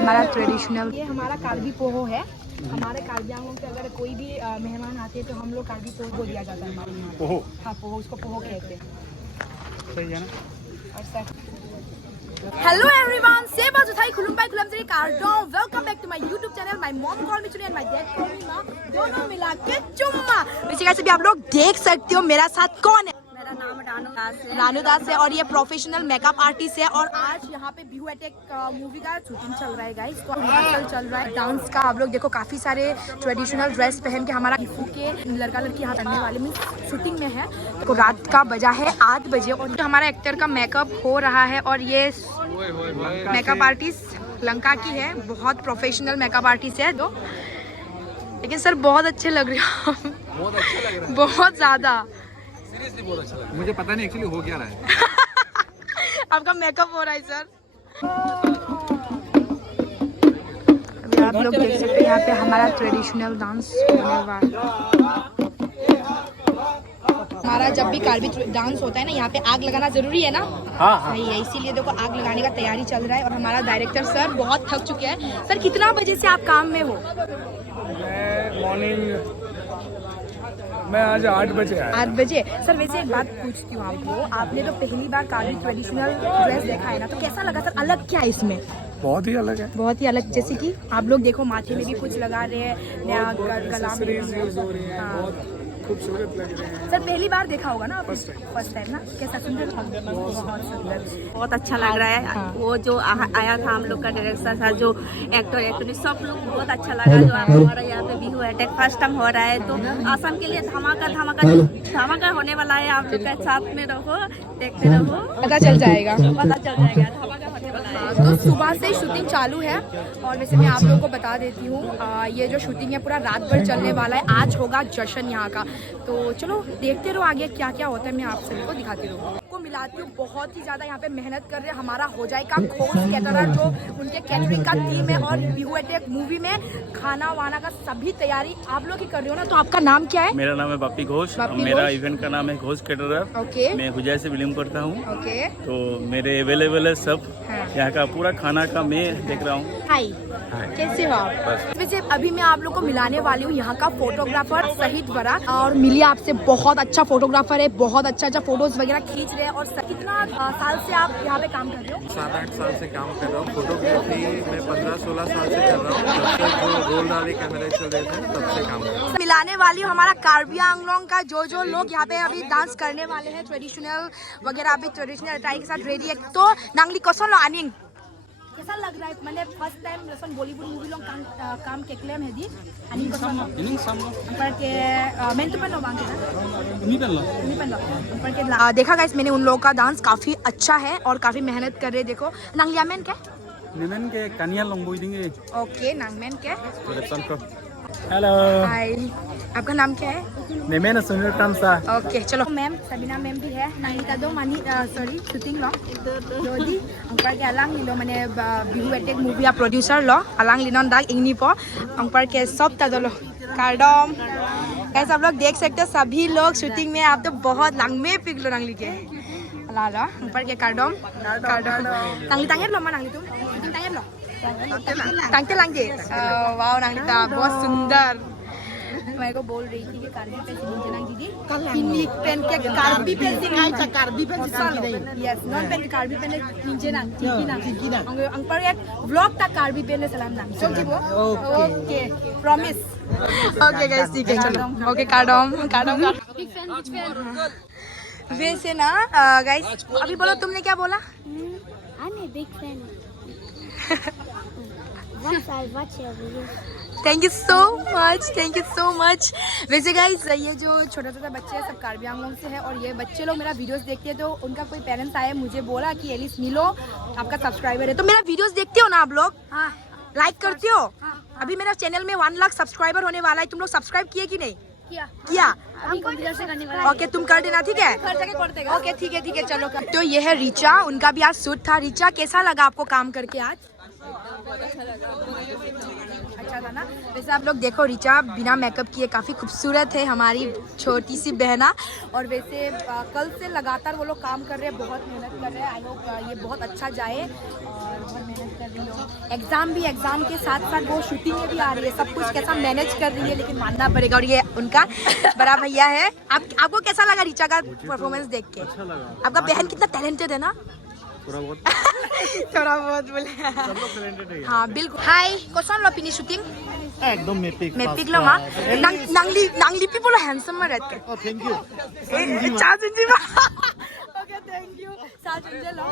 हमारा ट्रेडिशनल। ये हमारा कार्बी पोहो है। हमारे कार्बियांगों से अगर कोई भी मेहमान आते हैं तो हम लोग कार्बी पोहो दिया जाता है हमारे यहाँ। पोहो? हाँ पोहो, उसको पोहो कहते हैं। सही है ना? Hello everyone, say bazuthai khulumbai khulamjeri kardom. Welcome back to my YouTube channel. My mom called me Chuni and my dad called me Ma. दोनों मिला के चुम्मा। वैसे कैसे भी आप लोग देख सकते हो मेरा साथ कौन है। मेरा नाम रानू दास है। रानू दास है और ये प्रोफेशनल मेकअप आर्टिस्ट है। और आज यहाँ पे बिहू अटैक मूवी का शूटिंग चल रहा है गाइस। तो रिहर्सल चल रहा है डांस का। आप लोग देखो काफी सारे ट्रेडिशनल ड्रेस पहन के हमारा इफू के लड़का लड़की यहाँ करने वाले में शूटिंग में है। तो रात का बजा है 8 बजे और हमारा एक्टर का मेकअप हो रहा है। और ये मेकअप आर्टिस्ट लंका की है, बहुत प्रोफेशनल मेकअप आर्टिस्ट है। तो लेकिन सर बहुत अच्छे लग रहे हो। बहुत अच्छा लग रहा है, बहुत ज्यादा सीरियसली बहुत अच्छा लग रहा है। मुझे पता नहीं एक्चुअली हो क्या रहा है। आपका मेकअप हो रहा है सर। अभी आप लोग देख सकते हैं यहाँ पे हमारा ट्रेडिशनल डांस होने वाला। हमारा जब भी कार्बी डांस होता है ना, यहाँ पे आग लगाना जरूरी है ना। हाँ। सही है, इसीलिए देखो आग लगाने का तैयारी चल रहा है। और हमारा डायरेक्टर सर बहुत थक चुके हैं। सर कितना बजे से आप काम में हो? मैं मॉर्निंग मैं आज 8 बजे आया। 8 बजे। सर वैसे एक बात पूछती हूँ आपको, आपने तो पहली बार कार्बी ट्रेडिशनल ड्रेस देखा है ना, तो कैसा लगा सर? अलग क्या है इसमें? बहुत ही अलग है। बहुत ही अलग, जैसे कि आप लोग देखो माथे में भी कुछ लगा रहे हैं, नया गला में यूज हो रही है, बहुत खूबसूरत लग रहे हैं। सर पहली बार देखा होगा ना? फर्स्ट टाइम ना। कैसा? सुंदर, बहुत सुंदर, बहुत अच्छा लग रहा है। हाँ। वो जो आया था हम लोग का डायरेक्टर था, जो एक्टर एक्ट्रेस सब लोग बहुत अच्छा लगा। जो हमारा यहाँ पे बिहू अटैक फर्स्ट टाइम हो रहा है, तो आसाम के लिए धमाका होने वाला है। आप लोग के साथ में रहो, देखते रहो, पता चल जाएगा। धमाका होने वाला है। तो सुबह से शूटिंग चालू है। और वैसे मैं आप लोगों को बता देती हूँ, ये जो शूटिंग है पूरा रात भर चलने वाला है। आज होगा जश्न यहाँ का। तो चलो देखते रहो आगे क्या क्या होता है, मैं आप सभी को दिखाती रहूँ। को मिलाती हूँ, बहुत ही ज्यादा यहाँ पे मेहनत कर रहे हैं। हमारा हो जाएगा खोज कैटरर, जो उनके कैटरिंग का टीम है। और बिहू अटैक मूवी में खाना वाना का सभी तैयारी आप लोग ही कर रहे हो ना। तो आपका नाम क्या है? मेरा नाम है बापी घोष। बापी मेरा घोष। इवेंट का नाम है घोष कैटरर। ओके मैं हुजाई से बिलोंग करता हूँ। ओके। तो मेरे अवेलेबल है सब। हाँ। यहाँ का पूरा खाना का मैं देख रहा हूँ। हाय, कैसे हो आप? वैसे अभी मैं आप लोग को मिलाने वाली हूँ यहाँ का फोटोग्राफर सहित बड़ा। और मिलिए आपसे, बहुत अच्छा फोटोग्राफर है, बहुत अच्छा फोटोज वगैरह खींच रहे हैं। और कितना साल से आप यहाँ पे काम कर रहे हो? 7-8 साल से काम कर रहा हूँ। फोटोग्राफी में 15-16 साल से कर रहा हूँ। जब से जो रोल वाले कैमरे चल रहे थे तब से काम कर रहा हूँ। मिलाने वाली हूँ हमारा कार्बी आंगलोंग का जो लोग यहाँ पे अभी डांस करने वाले हैं, ट्रेडिशनल वगैरह अभी ट्रेडिशनल अटाई के साथ रेडी है। तो नांगली कौन लो आनिंग कैसा लग रहा है? मैंने फर्स्ट टाइम लसन बॉलीवुड मूवी लोग काम के क्लेम है दी अनि कौन पर के मैं तो पहन लो बांगे नहीं पहन लो पर के देखा गाइस, मैंने उन लोगों का डांस काफी अच्छा है और काफी मेहनत कर रहे। देखो नांगलिया मैन क्या? निमन के कनिया लंबोई देंगे। ओके नांगमैन क्या? हेलो, हाय, आपका नाम क्या है? निमन सुनील कामसा। ओके चलो। मैम सबीना मैम भी है। नांगलिका दो मानी सॉरी शूटिंग लो जोदी अंपर के अलांग लो मैंने बिहू अटैक मूवी या प्रोड्यूसर लो अलांग लिनन दाग इंगनी पो अंपर के सब तदलो कार्डम। गाइस आप लोग देख सकते हो सभी लोग शूटिंग में। आप तो बहुत लंग में पिघलो नांगली के लाला अंपर के कार्डम नांगली तांगेर लो मा नांगली तुम शूटिंग तांगेर लो तांगते लांगे। वाओ नांगलिका बहुत सुंदर। मेरे को बोल रही थी कि कार्बी पे नीचे नांग दीदी पेन के कार्बी पे सिंगाई कार्बी पे यस नॉन पेन कार्बी पे नीचे नांग चिकी ना अंपर एक व्लॉग तक कार्बी पे ने सलाम नांग चोकी वो ओके प्रॉमिस। ओके गाइस ठीक है चलो। ओके कार्डम बिग फैन। वैसे ना गाइस अभी बोलो, तुमने क्या बोला? I'm a big fan. Once I watch your videos. Thank you so much. वैसे गाइस ये जो छोटा बच्चे हैं सब कार्बी आंगलोंग से है। और ये बच्चे लोग मेरा वीडियोस देखते हैं। तो उनका कोई पेरेंट्स आए, मुझे बोला कि एलिस मिलो, आपका सब्सक्राइबर है। तो मेरा वीडियोस देखते हो ना आप लोग? हाँ। लाइक करते हो? अभी मेरा चैनल में 1 लाख सब्सक्राइबर होने वाला है। तुम लोग सब्सक्राइब किए कि नहीं? किया? ओके तुम कर देना, ठीक है? ओके ठीक है चलो। तो ये है रिचा, उनका भी आज शूट था। रिचा कैसा लगा आपको काम करके आज? अच्छा था ना। वैसे आप लोग देखो रिचा बिना मेकअप किए काफ़ी खूबसूरत है, हमारी छोटी सी बहना। और वैसे कल से लगातार वो लोग काम कर रहे हैं, बहुत मेहनत कर रहे हैं। आई होप ये बहुत अच्छा जाए और बहुत मेहनत कर रही लोग। एग्ज़ाम के साथ साथ वो शूटिंग में भी आ रही है, सब कुछ कैसा मैनेज कर रही है, लेकिन मानना पड़ेगा। और ये उनका बड़ा भैया है। आपको कैसा लगा रिचा का परफॉर्मेंस देख के? अच्छा लगा। आपका बहन कितना टैलेंटेड है ना? थोड़ा बहुत बोले। हाँ बिल्कुल। हाय कोसन लो पिनी शूटिंग একদম মেপিক lo ma nangli people handsome ma रहते Oh, thank you. चाचुंजी ma okay thank you चाचुंजी lo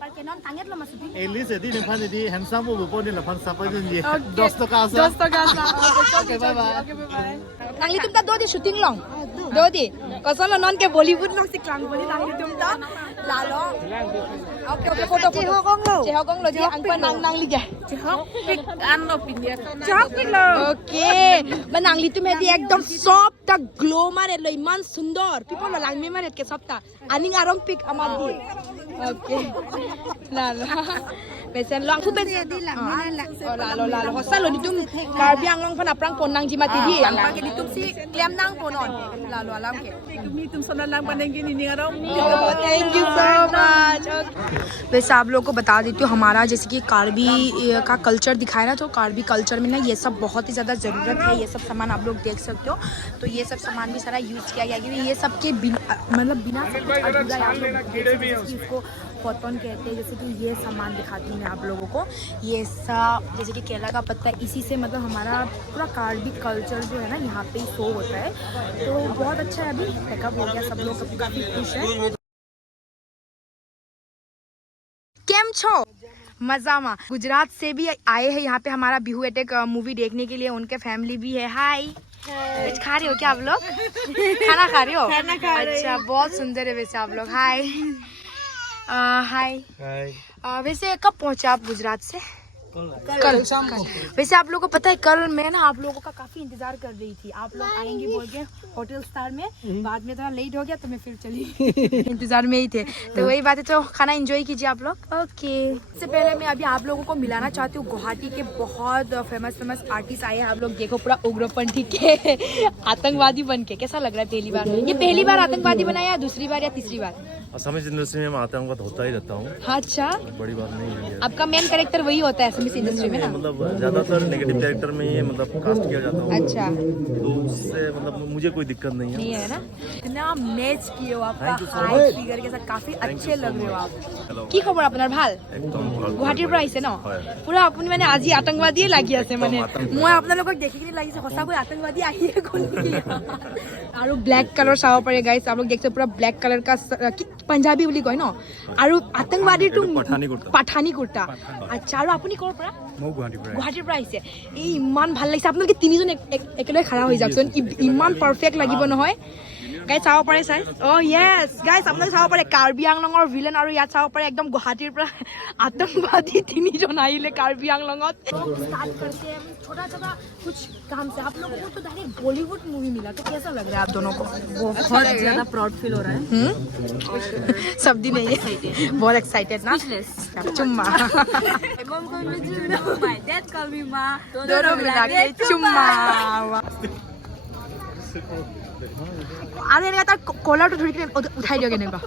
par kenon tanget lo ma shooting Elis edi nempan edi handsome bo bo ni lapan sapa junji 10 taka asa 10 taka asa okay bye bye nangli tumta do di shooting long do di koson lo non ke Bollywood long siklang boli nangli tumta la lo okay foto Chehokong lo ji angpa nangli ja Chehok an lo pinia Chehok lo okay ba nangli tum hedi ekdom soft ta glow mare lo iman sundor people lo langme mare ke softa aning arong pic amadi okay lalo besen long fu ben lalo hosalo ditum karbiang long pan aprang ponang jimati di ang pagi ditum si klem nang ponon lalo alam ke mi tum sonan lang panengi ni arong thank you so much वैसे आप लोगों को बता देती हूँ हमारा जैसे कि कार्बी का कल्चर दिखाया ना, तो कार्बी कल्चर में ना ये सब बहुत ही ज़्यादा ज़रूरत है। ये सब सामान आप लोग देख सकते हो, तो ये सब सामान भी सारा यूज़ किया गया क्योंकि ये सब के मतलब बिना इसको कॉटन कहते हैं। जैसे कि ये सामान दिखाती हूँ मैं आप लोगों को, ये सब जैसे कि केला का पत्ता, इसी से मतलब हमारा पूरा कार्बी कल्चर जो है ना यहाँ पे ही शो होता है। तो बहुत अच्छा है, अभी पैकअप हो गया, सब लोग काफ़ी खुश है। केम छो मजामा गुजरात से भी आए हैं यहाँ पे हमारा बिहू अटैक मूवी देखने के लिए, उनके फैमिली भी है। हाय कुछ खा रहे हो क्या आप लोग? खाना खा रहे हो? खाना खा रहे। अच्छा बहुत सुंदर है वैसे आप लोग। हाय हाय वैसे कब पहुँचे आप गुजरात से? कल शाम को। वैसे आप लोगों को पता है कल मैं ना आप लोगों का काफी इंतजार कर रही थी, आप लोग आएंगे बोल के होटल स्टार में, बाद में थोड़ा लेट हो गया तो मैं फिर चली इंतजार में ही थे। तो वही बात है, तो खाना एंजॉय कीजिए आप लोग। ओके इससे पहले मैं अभी आप लोगों को मिलाना चाहती हूँ गुवाहाटी के बहुत फेमस आर्टिस्ट आए हैं। आप लोग देखो पूरा उग्रपंथी के आतंकवादी बन के, कैसा लग रहा है? पहली बार ये पहली बार आतंकवादी बनाया या दूसरी बार या तीसरी बार? असमिस इंडस्ट्री में आतंकवाद होता ही रहता हूँ। अच्छा बड़ी बात नहीं है। आपका मेन कैरेक्टर वही होता है असमिस इंडस्ट्री में ना? मतलब ज्यादातर नेगेटिव कैरेक्टर में ही मतलब कास्ट किया जाता है। अच्छा तो उससे मतलब मुझे कोई दिक्कत नहीं है ना? इतना मैच किए हो, आपका हाइट फिगर के साथ काफी अच्छे लग रहे हो आप। কি খবৰ আপোনাৰ? ভাল? গুৱাহাটীৰ পৰা আহিছে ন? পুৰা আপুনি মানে আজি আতংকবাদীয়ে লাগি আছে মানে। মই আপোনালোকক দেখি কিনে লাগিছে সঁচাকৈ আতংকবাদী আহিয়ে গ'ল নেকি। আৰু ব্লেক কালাৰ চাব পাৰে গাইছ, আপোনালোক দেখিছে পুৰা ব্লেক কালাৰ কা पंजाबी বুলি কয় ন, আৰু আতংকবাদীটো পাঠানি কুৰ্তা। আচ্ছা আৰু আপুনি ক'ৰ পৰা? গুৱাহাটীৰ পৰা আহিছে। এই ইমান ভাল লাগিছে, আপোনালোকে তিনিজন একেলগে খাৰা হৈ যাওকচোন, ইমান পাৰফেক্ট লাগিব নহয়। গাইজ চাব পাৰে চাই, অ' য়েছ গাইজ আপোনালোকে চাব পাৰে কাৰ্বি আংলঙৰ ভিলেন, আৰু ইয়াত চাব পাৰে একদম গুৱাহাটীৰ পৰা आतंकवादी তিনিজন আহিলে কাৰ্বি আংলঙত। स्टार्ट करते हैं छोटा छोटा कुछ काम से। आप लोगों को तो डायरेक्ट बॉलीवुड मूवी मिला, तो कैसा लग रहा है आप दोनों को? बहुत ज्यादा प्राउड फील हो रहा है। सब दिन है बहुत एक्साइटेड ना? चुम्मा दोनों मिला के चुम्मा। আৰু এনেকুৱা তাৰ কলাৰটো ধৰি কিনে উঠাই দিয়ক এনেকুৱা।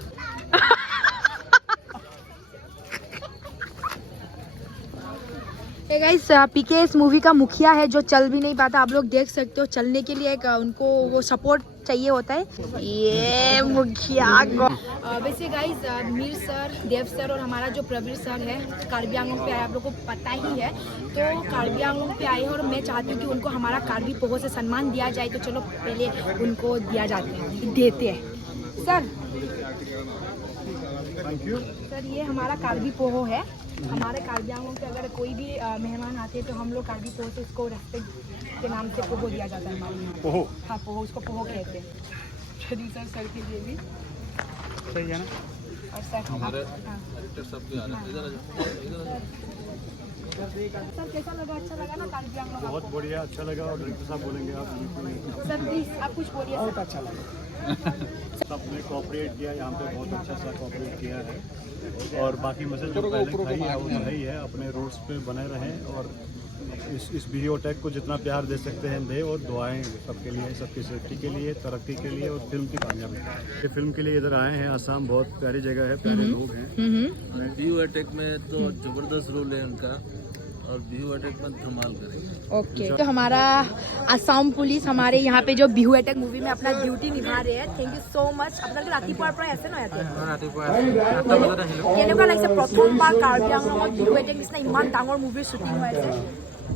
गाइस पीके इस मूवी का मुखिया है जो चल भी नहीं पाता, आप लोग देख सकते हो। चलने के लिए एक उनको वो सपोर्ट चाहिए होता है, ये मुखिया को। वैसे गाइस मीर सर, देव सर और हमारा जो प्रवीर सर है कार्बी आंगलोंग पे आए, आप लोगों को पता ही है। तो कार्बी आंगलोंग पे आए हैं और मैं चाहती हूँ कि उनको हमारा कार्बी पोहो से सम्मान दिया जाए। तो चलो पहले उनको दिया देते हैं। सर सर ये हमारा कार्बी पोहो है। हमारे कार्बी आंगलों पे अगर कोई भी मेहमान आते हैं तो हम लोग कार्बी पोहो से इसको रेस्पेक्ट के नाम से पोहो दिया जाता है हमारे यहाँ। पोहो? हाँ पोहो, उसको पोहो कहते हैं। प्रोड्यूसर सर के लिए भी सही है ना? और सर हमारे डायरेक्टर सब भी आ रहे हैं। सर कैसा लगा? अच्छा लगा ना कार्बी आंगलों? बहुत बढ़िया, अच्छा लगा। और डायरेक्टर साहब बोलेंगे आप। सर प्लीज आप कुछ बोलिए। बहुत अच्छा लगा। सबने कोऑपरेट किया, यहाँ पे बहुत अच्छा सा कोऑपरेट किया है। और बाकी मैसेज जो पहले खाई है वो सही है, अपने रूट्स पे बने रहें और इस वीडियोटेक को जितना प्यार दे सकते हैं दे, और दुआएं सबके लिए, सबकी सेफ्टी के लिए, तरक्की के लिए और फिल्म की कामयाबी। ये फिल्म के लिए इधर आए हैं। आसाम बहुत प्यारी जगह है, प्यारे लोग हैं। व्यू अटैक में तो जबरदस्त रोल है उनका, और व्यू अटैक में धमाल करेंगे। ओके तो हमारा आसाम पुलिस हमारे यहाँ पे जो बिहू अटैक मूवी में अपना ड्यूटी निभा रहे हैं। Thank you so much. আপোনালোকে ৰাতিপুৱাৰ পৰা আছে ন ইয়াতে? ৰাতিপুৱা 8টা বজাত আহিলোঁ। কেনেকুৱা লাগিছে প্ৰথমবাৰ কাৰ্বি আংলঙত বিহু এটেক নিচিনা ইমান ডাঙৰ মুভিৰ শ্বুটিং হৈ আছে?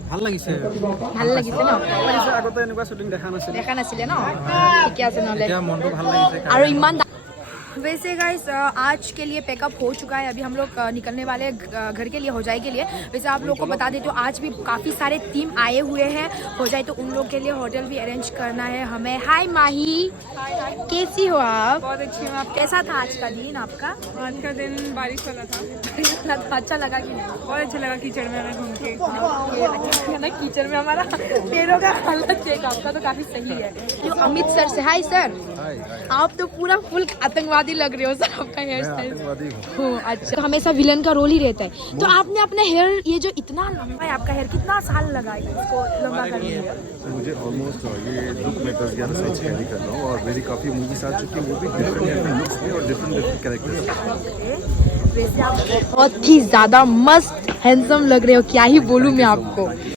ভাল লাগিছে। ভাল লাগিছে ন? আগতে এনেকুৱা শ্বুটিং দেখা নাছিল। দেখা নাছিলে ন? ঠিকে আছে নহ'লে। এতিয়া মনটো ভাল লাগিছে। और ईमान वैसे गाइस आज के लिए पैकअप हो चुका है। अभी हम लोग निकलने वाले हैं घर के लिए, होजाई के लिए। वैसे आप लोग को बता दें तो आज भी काफ़ी सारे टीम आए हुए हैं होजाई, तो उन लोग के लिए होटल भी अरेंज करना है हमें। हाय माही, कैसी हो आप? बहुत अच्छी हूँ। आप कैसा था आज का दिन आपका? आज का दिन बारिश वाला था, अच्छा लगा कि नहीं? बहुत अच्छा लगा कीचड़ में हमें घूम के। अच्छा ना, कीचड़ में हमारा पैरों का हालत देख, आपका तो काफ़ी सही है। जो अमित सर से, हाय सर। आप तो पूरा फुल आतंकवादी लग रहे हो सर, आपका हेयर स्टाइल। हो अच्छा, तो हमेशा विलन का रोल ही रहता है। तो आपने अपना हेयर, ये जो इतना लंबा है आपका हेयर, कितना साल लगा है इसको लंबा करने में? मुझे ऑलमोस्ट ये लुक में 10-11 साल से कैरी कर रहा हूँ, और मेरी काफ़ी मूवीज आ चुकी है, वो भी डिफरेंट लुक्स में और डिफरेंट कैरेक्टर्स। वैसे आप बहुत ही ज़्यादा मस्त हैंडसम लग रहे हो, क्या ही बोलूँ मैं आपको।